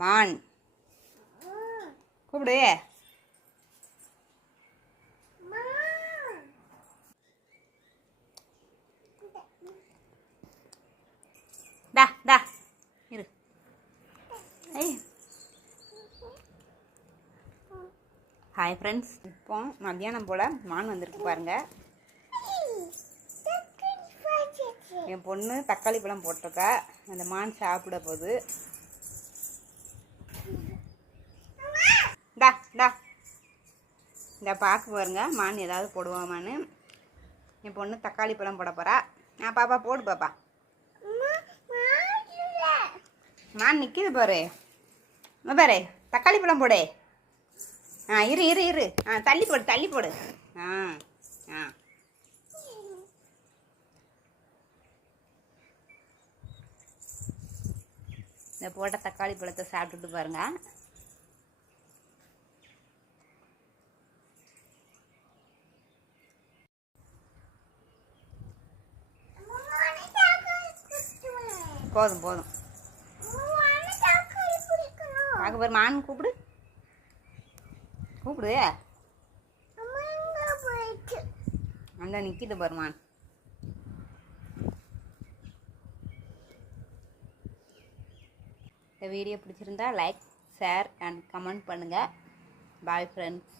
மான் கூப்பிடு. டா டா இரு. ஹாய் ஃப்ரெண்ட்ஸ், இப்போ மத்தியானம் போல் மான் வந்திருக்கு பாருங்கள். என் பொண்ணு தக்காளி பழம் போட்டிருக்கா. அந்த மான் சாப்பிட போகுது. டா டா இந்த பார்க்க பாருங்க, மான் ஏதாவது போடுவாமான்னு. என் பொண்ணு தக்காளி பழம் போட போகிறா. பாப்பா போடு பாப்பா. மான் நிற்கிது பாரு. பாரு, தக்காளி பழம் போடு. இரு இரு இரு. தள்ளி போடு தள்ளி போடு. இந்த போட்ட தக்காளி பழத்தை சாப்பிட்டுட்டு பாருங்க. போதும் போதும். பார்க்க பாரு, மான் கூப்பிடு கூப்பிடு. அந்த நிற்கிது பாரு மான். இந்த வீடியோ பிடிச்சிருந்தா லைக், ஷேர் அண்ட் கமெண்ட் பண்ணுங்கள். Bye friends.